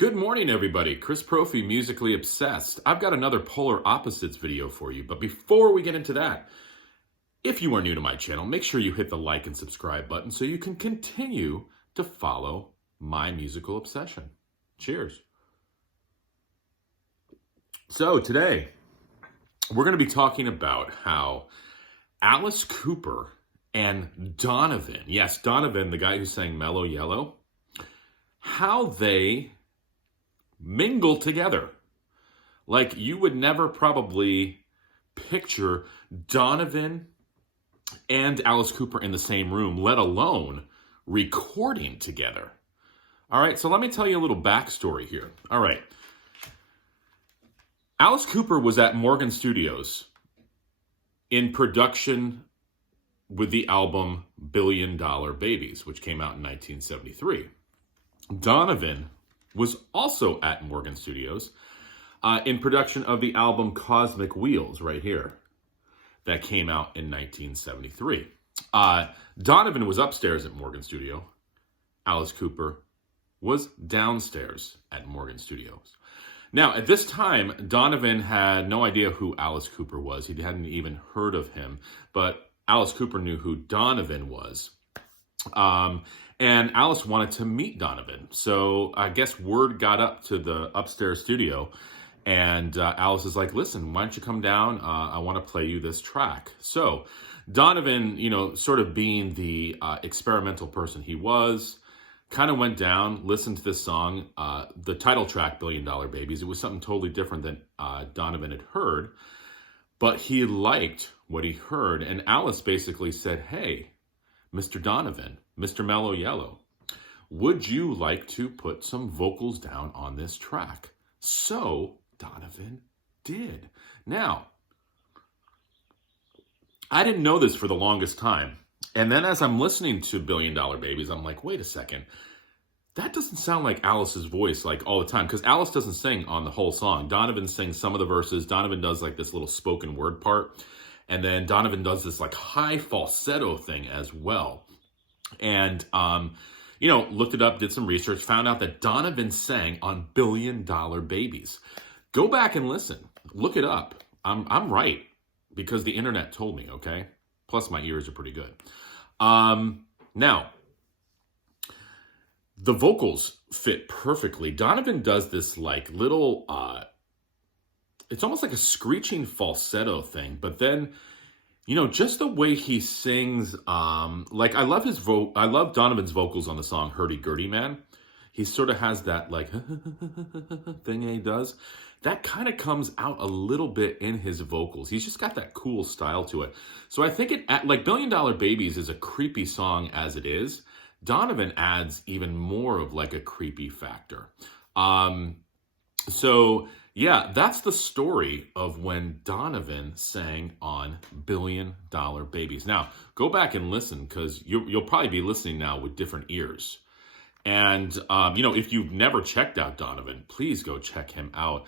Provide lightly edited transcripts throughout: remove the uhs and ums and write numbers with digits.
Good morning, everybody. Chris Profi, Musically Obsessed. I've got another Polar Opposites video for you, but before we get into that, if you are new to my channel, make sure you hit the like and subscribe button so you can continue to follow my musical obsession. Cheers. So today, we're going to be talking about how Alice Cooper and Donovan, yes, Donovan, the guy who sang Mellow Yellow, how they mingle together. Like, you would never probably picture Donovan and Alice Cooper in the same room, let alone recording together. All right, so let me tell you a little backstory here. All right. Alice Cooper was at Morgan Studios in production with the album Billion Dollar Babies, which came out in 1973. Donovan was also at Morgan Studios in production of the album Cosmic Wheels, right here, that came out in 1973. Donovan was upstairs at Morgan Studio. Alice Cooper was downstairs at Morgan Studios. Now, at this time, Donovan had no idea who Alice Cooper was. He hadn't even heard of him, but Alice Cooper knew who Donovan was. And Alice wanted to meet Donovan. So I guess word got up to the upstairs studio, and Alice is like, listen, why don't you come down? I want to play you this track. So Donovan, sort of being the experimental person he was, kind of went down, listened to this song, the title track, Billion Dollar Babies. It was something totally different than Donovan had heard, but he liked what he heard. And Alice basically said, hey, Mr. Donovan, Mr. Mellow Yellow, would you like to put some vocals down on this track? So Donovan did. Now, I didn't know this for the longest time. And then as I'm listening to Billion Dollar Babies, I'm like, wait a second. That doesn't sound like Alice's voice like all the time, because Alice doesn't sing on the whole song. Donovan sings some of the verses. Donovan does like this little spoken word part. And then Donovan does this like high falsetto thing as well. And, looked it up, did some research, found out that Donovan sang on Billion Dollar Babies. Go back and listen. Look it up. I'm right, because the internet told me, okay? Plus my ears are pretty good. Now, the vocals fit perfectly. Donovan does this like little, it's almost like a screeching falsetto thing, but then, just the way he sings, like I love Donovan's vocals on the song Hurdy Gurdy Man. He sort of has that like thing he does. That kind of comes out a little bit in his vocals. He's just got that cool style to it. So I think like Billion Dollar Babies is a creepy song as it is. Donovan adds even more of like a creepy factor. So yeah, that's the story of when Donovan sang on Billion Dollar Babies. Now, go back and listen, because you'll probably be listening now with different ears. And, if you've never checked out Donovan, please go check him out.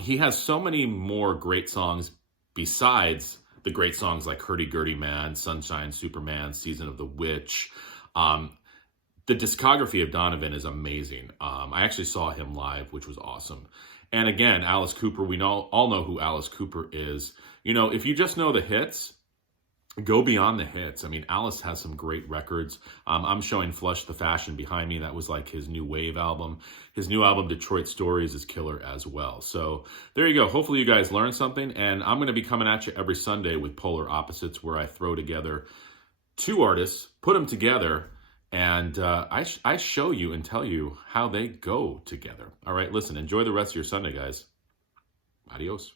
He has so many more great songs besides the great songs like Hurdy Gurdy Man, Sunshine Superman, Season of the Witch. The discography of Donovan is amazing. I actually saw him live, which was awesome. And again, Alice Cooper, we all know who Alice Cooper is. If you just know the hits, go beyond the hits. I mean, Alice has some great records. I'm showing Flush the Fashion behind me. That was like his new wave album. His new album, Detroit Stories, is killer as well. So there you go. Hopefully you guys learned something. And I'm going to be coming at you every Sunday with Polar Opposites, where I throw together two artists, put them together, and I show you and tell you how they go together. All right, listen, enjoy the rest of your Sunday, guys. Adios.